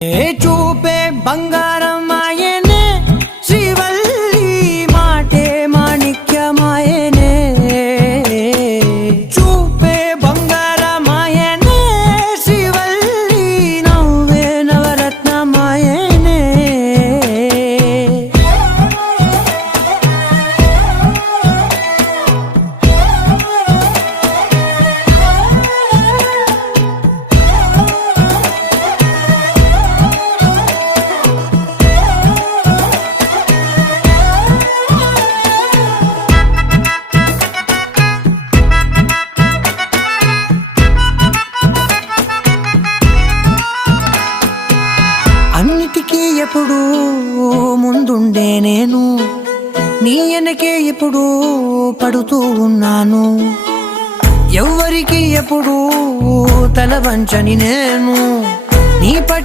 చూపే బంగారం ఆయనే, శ్రీవల్లి మాటే మాణిక్యమాయనే. చూపే బంగారం ఆయనే, శ్రీవల్లి నవ్వే నవరత్నమాయనే. అన్నిటికీ ఎప్పుడూ ముందుండే నేను, నీ వెనకే ఎప్పుడూ పడుతూ ఉన్నాను. ఎవ్వరికి ఎప్పుడూ తల వంచని నేను, నీ పట్ల